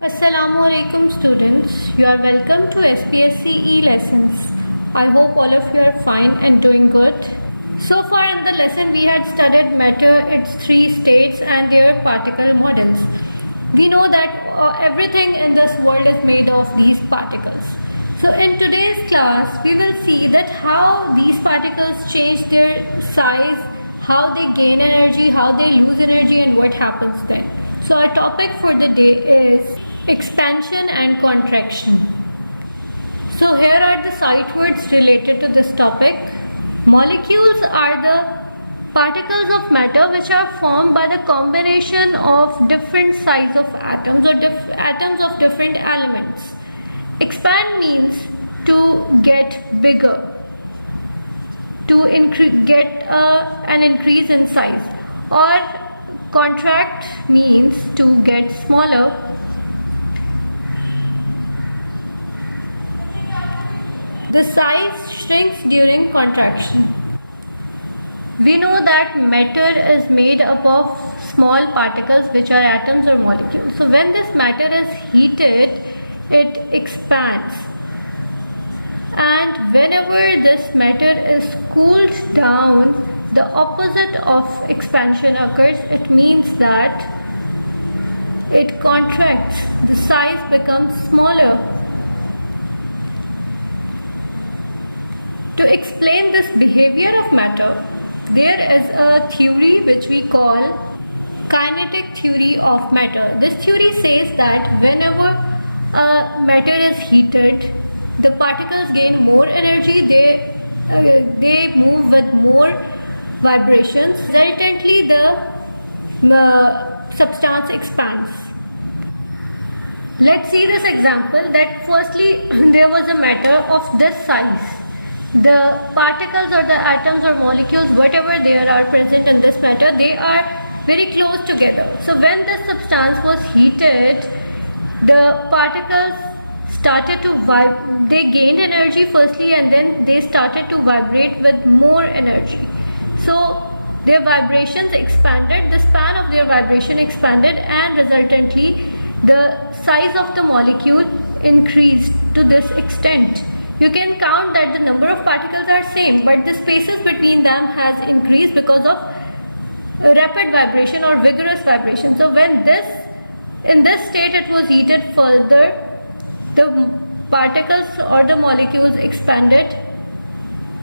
Assalamu alaikum students, you are welcome to SPSC eLessons. I hope all of you are fine and doing good. So far in the lesson we had studied matter, its three states and their particle models. We know that everything in this world is made of these particles. So in today's class we will see that how these particles change their size, how they gain energy, how they lose energy and what happens then. So our topic for the day is expansion and contraction. So here are the sight words related to this topic. Molecules are the particles of matter which are formed by the combination of different size of atoms or atoms of different elements. Expand means to get bigger, to get an increase in size, or contract means to get smaller. The size shrinks during contraction. We know that matter is made up of small particles which are atoms or molecules. So when this matter is heated, it expands. And whenever this matter is cooled down, the opposite of expansion occurs. It means that it contracts. The size becomes smaller. To explain this behavior of matter, there is a theory which we call kinetic theory of matter. This theory says that whenever a matter is heated, the particles gain more energy, they move with more vibrations. Resultantly, the substance expands. Let's see this example that firstly there was a matter of this size. The particles or the atoms or molecules, whatever there are present in this matter, they are very close together. So when this substance was heated, the particles started to vibrate. They gained energy firstly and then they started to vibrate with more energy. So their vibrations expanded, the span of their vibration expanded, and resultantly the size of the molecule increased to this extent. You can count that the number of particles are same, but the spaces between them has increased because of rapid vibration or vigorous vibration. So when in this state it was heated further, the particles or the molecules expanded,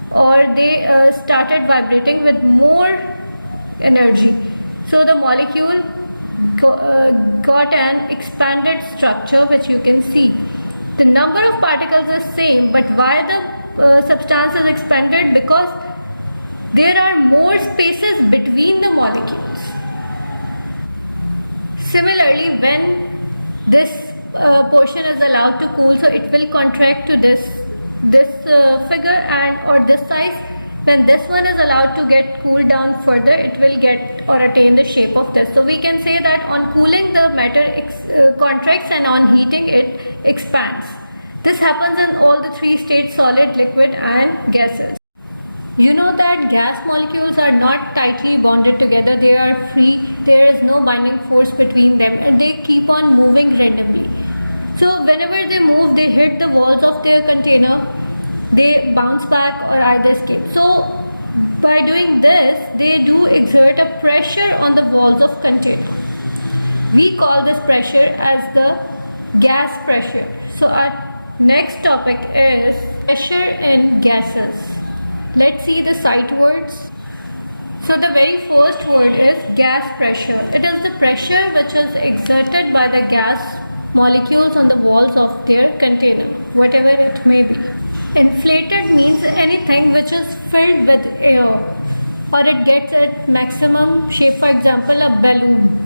or they started vibrating with more energy. So the molecule got an expanded structure, which you can see. The number of particles is same, but why the substance is expanded? Because there are more spaces between the molecules. Similarly, when this portion is allowed to cool, so it will contract to this figure or this size. When this one is allowed to get cooled down further, it will get or attain the shape of this. So we can say that on cooling the matter contracts and on heating it expands. This happens in all the three states: solid, liquid and gases. You know that gas molecules are not tightly bonded together, they are free, there is no binding force between them and they keep on moving randomly. So whenever they move, they hit the walls of their container, they bounce back or either escape. So by doing this, they do exert a pressure on the walls of container. We call this pressure as the gas pressure. So our next topic is pressure in gases. Let's see the sight words. So the very first word is gas pressure. It is the pressure which is exerted by the gas molecules on the walls of their container, whatever it may be. Inflated means anything which is filled with air or it gets its maximum shape, for example a balloon.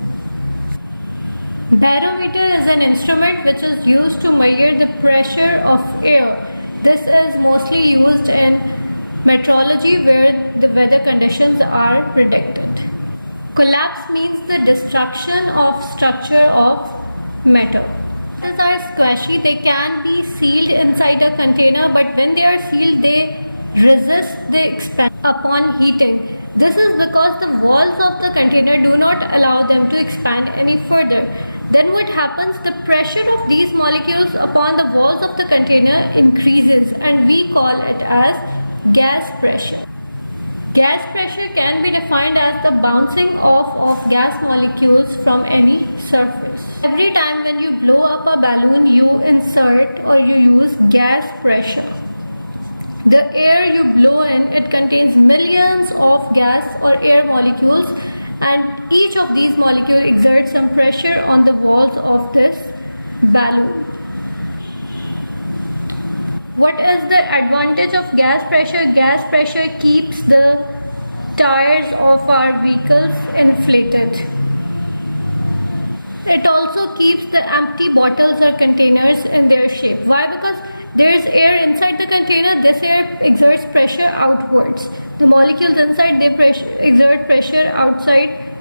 Barometer is an instrument which is used to measure the pressure of air. This is mostly used in meteorology where the weather conditions are predicted. Collapse means the destruction of structure of matter. These are squashy, they can be sealed inside a container, but when they are sealed they resist the expansion upon heating. This is because the walls of the container do not allow them to expand any further. then what happens, the pressure of these molecules upon the walls of the container increases, and we call it as gas pressure. Gas pressure can be defined as the bouncing off of gas molecules from any surface. Every time when you blow up a balloon, you insert or you use gas pressure. The air you blow in, it contains millions of gas or air molecules, and each of these molecules exerts some pressure on the walls of this balloon. What is the advantage of gas pressure? Gas pressure keeps the tires of our vehicles inflated. It also keeps the empty bottles or containers in their shape. Why? Because there is air inside the container. This air exerts pressure outwards. The molecules inside, they exert pressure outside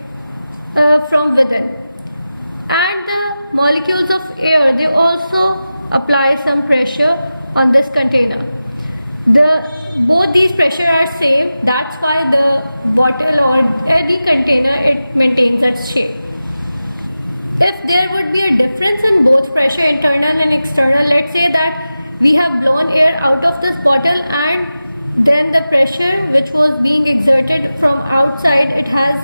from within. And the molecules of air, they also apply some pressure on this container. Both these pressure are same. That's why the bottle or any container, it maintains its shape. If there would be a difference in both pressure, internal and external, let's say that we have blown air out of this bottle and then the pressure which was being exerted from outside, it has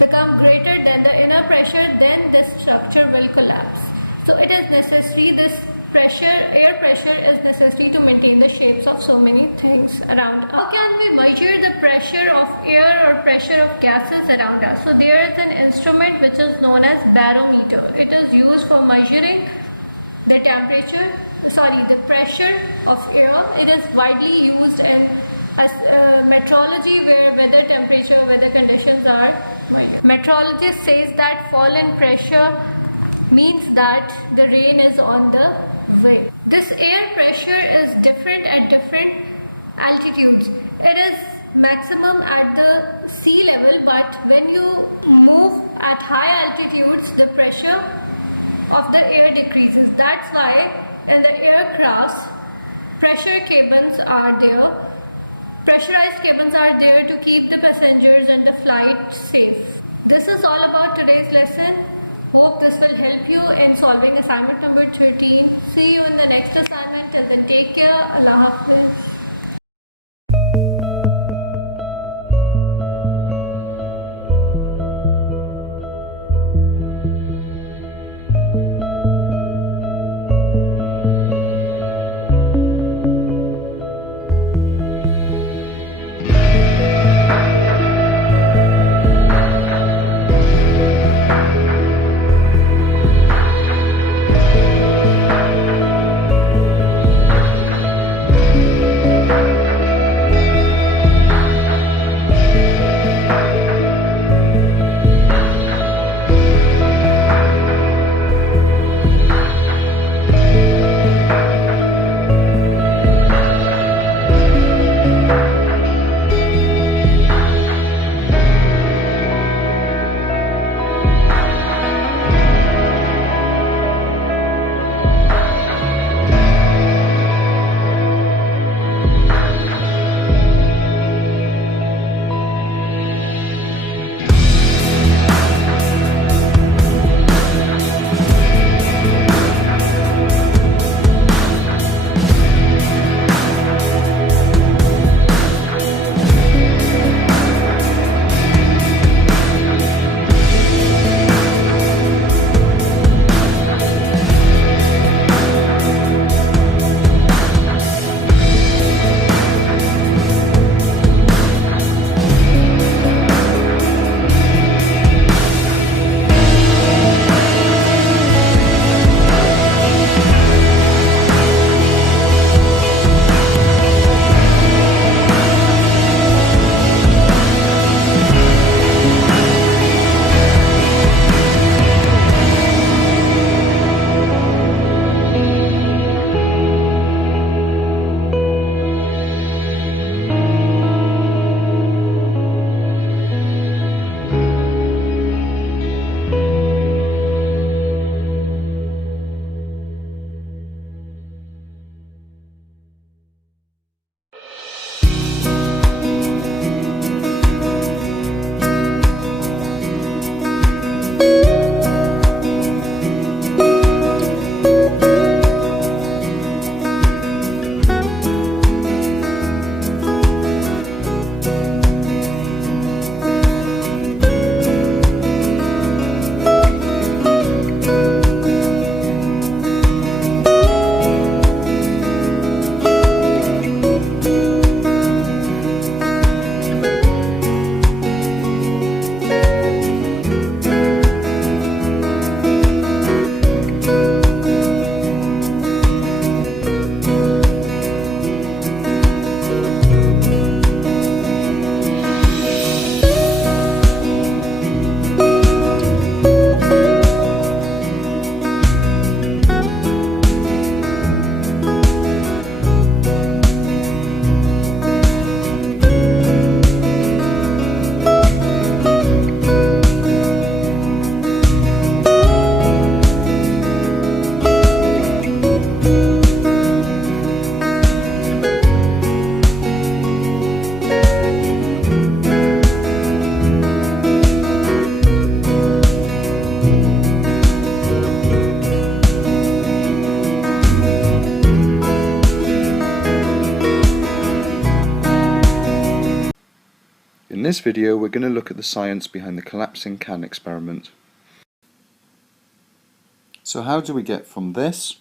become greater than the inner pressure, then this structure will collapse. So it is necessary, this pressure, air pressure is necessary to maintain the shapes of so many things around us. How can we measure the pressure of air or pressure of gases around us? So there is an instrument which is known as barometer. It is used for measuring the the pressure of air. It is widely used in meteorology, where weather temperature, weather conditions are measured. Meteorologist says that fall in pressure means that the rain is on the way. This air pressure is different at different altitudes. It is maximum at the sea level, but when you move at high altitudes, the pressure of the air decreases. That's why in the aircrafts, pressure cabins are there. Pressurized cabins are there to keep the passengers and the flight safe. This is all about today's lesson. Hope this will help you in solving assignment number 13. See you in the next assignment. Till then, take care. Allah Hafiz. In this video we're going to look at the science behind the collapsing can experiment. So how do we get from this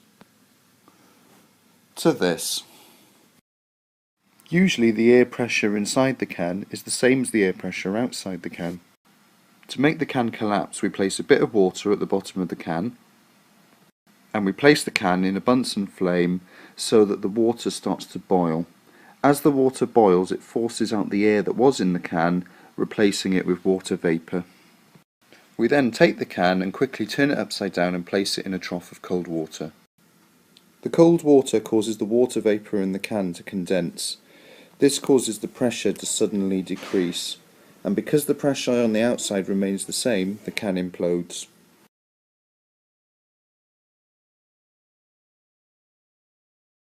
to this? Usually the air pressure inside the can is the same as the air pressure outside the can. To make the can collapse we place a bit of water at the bottom of the can and we place the can in a Bunsen flame so that the water starts to boil. As the water boils, it forces out the air that was in the can, replacing it with water vapour. We then take the can and quickly turn it upside down and place it in a trough of cold water. The cold water causes the water vapour in the can to condense. This causes the pressure to suddenly decrease, and because the pressure on the outside remains the same, the can implodes.